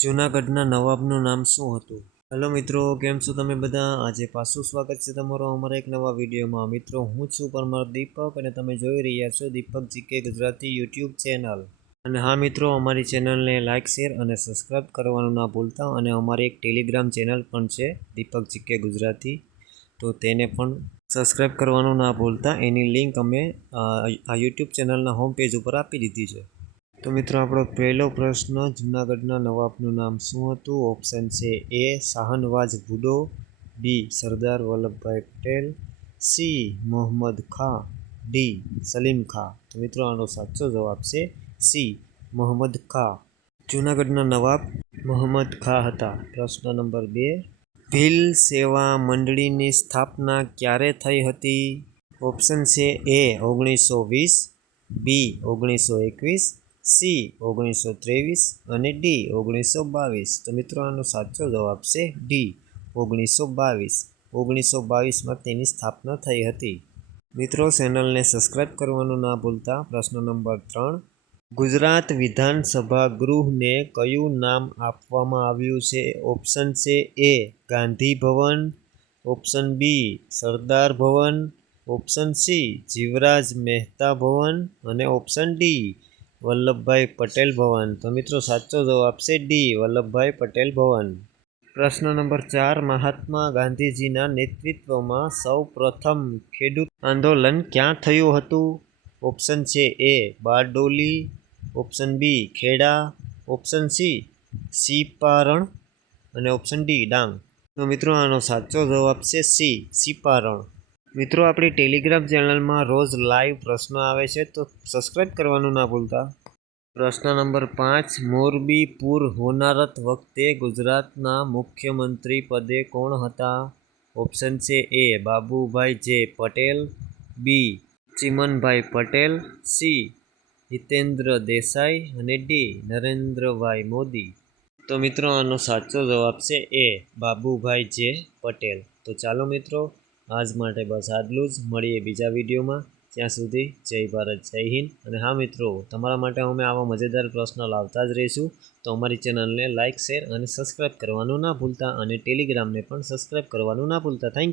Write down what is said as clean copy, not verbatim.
જૂનાગઢના નવાબનું નામ શું હતું? હેલો મિત્રો, કેમ છો તમે બધા? આજે પાછું સ્વાગત છે તમારું અમારા એક નવા વિડીયોમાં. મિત્રો, હું છું પરમાર દીપક અને તમે જોઈ રહ્યા છો દીપક જીકે ગુજરાતી યુટ્યુબ ચેનલ. અને હા મિત્રો, અમારી ચેનલને લાઇક, શેર અને સબસ્ક્રાઈબ કરવાનું ના ભૂલતા. અને અમારી એક ટેલિગ્રામ ચેનલ પણ છે દીપક જીકે ગુજરાતી, તો તેને પણ સબસ્ક્રાઈબ કરવાનું ના ભૂલતા. એની લિંક અમે આ યુટ્યુબ ચેનલના હોમ પેજ ઉપર આપી દીધી છે. તો મિત્રો, આપણો પહેલો પ્રશ્ન, જૂનાગઢના નવાબનું નામ શું હતું? ઓપ્શન છે એ શાહનવાજ ભુડો, બી સરદાર વલ્લભભાઈ પટેલ, સી મોહમ્મદ ખાં, ડી સલીમ ખાં. તો મિત્રો, આનો સાચો જવાબ છે સી મોહમ્મદ ખાં. જૂનાગઢના નવાબ મોહમ્મદ ખાં હતા. પ્રશ્ન નંબર 2, ભીલ સેવા મંડળીની સ્થાપના ક્યારે થઈ હતી? ઓપ્શન છે એ 1920, બી 1921, સી 1923 અને ડી 1922. તો મિત્રો, આનો સાચો જવાબ છે ડી 1922. 1922માં તેની સ્થાપના થઈ હતી. મિત્રો, ચેનલને સબસ્ક્રાઈબ કરવાનું ના ભૂલતા. પ્રશ્ન નંબર 3, ગુજરાત વિધાનસભા ગૃહને કયું નામ આપવામાં આવ્યું છે? ઓપ્શન છે એ ગાંધી ભવન, ઓપ્શન બી સરદાર ભવન, ઓપ્શન સી જીવરાજ મહેતા ભવન અને ઓપ્શન ડી વલ્લભભાઈ પટેલ ભવન. તો મિત્રો, સાચો જવાબ છે ડી વલ્લભભાઈ પટેલ ભવન. પ્રશ્ન નંબર 4, મહાત્મા ગાંધીજીના નેતૃત્વમાં સૌ પ્રથમ ખેડૂત આંદોલન ક્યાં થયું હતું? ઓપ્શન છે A Bardoli, option B Kheda, option C Siparan અને ઓપ્શન ડી ડાંગ. તો મિત્રો, આનો સાચો જવાબ છે સી સિપારણ. મિત્રો, આપણી ટેલિગ્રામ ચેનલમાં રોજ લાઈવ પ્રશ્નો આવે છે, તો સબસ્ક્રાઈબ કરવાનું ના ભૂલતા. પ્રશ્ન નંબર 5, મોરબી પૂર હોનારત વખતે ગુજરાતના મુખ્યમંત્રી પદે કોણ હતા? ઓપ્શન છે એ બાબુભાઈ જે પટેલ, બી ચિમનભાઈ પટેલ, સી હિતેન્દ્ર દેસાઈ અને ડી નરેન્દ્રભાઈ મોદી. તો મિત્રો, આનો સાચો જવાબ છે એ બાબુભાઈ જે પટેલ. તો ચાલો મિત્રો, આજ માટે બસ આટલું જ. મળીએ બીજા વિડીયોમાં. ત્યાં સુધી જય ભારત, જય હિન્દ. અને હા મિત્રો, તમારા માટે અમે આવા મજેદાર પ્રશ્નો લાવતા જ રહીશું. તો અમારી ચેનલને લાઇક, શેર અને સબસ્ક્રાઈબ કરવાનું ના ભૂલતા. અને ટેલિગ્રામને પણ સબસ્ક્રાઈબ કરવાનું ના ભૂલતા. Thank you.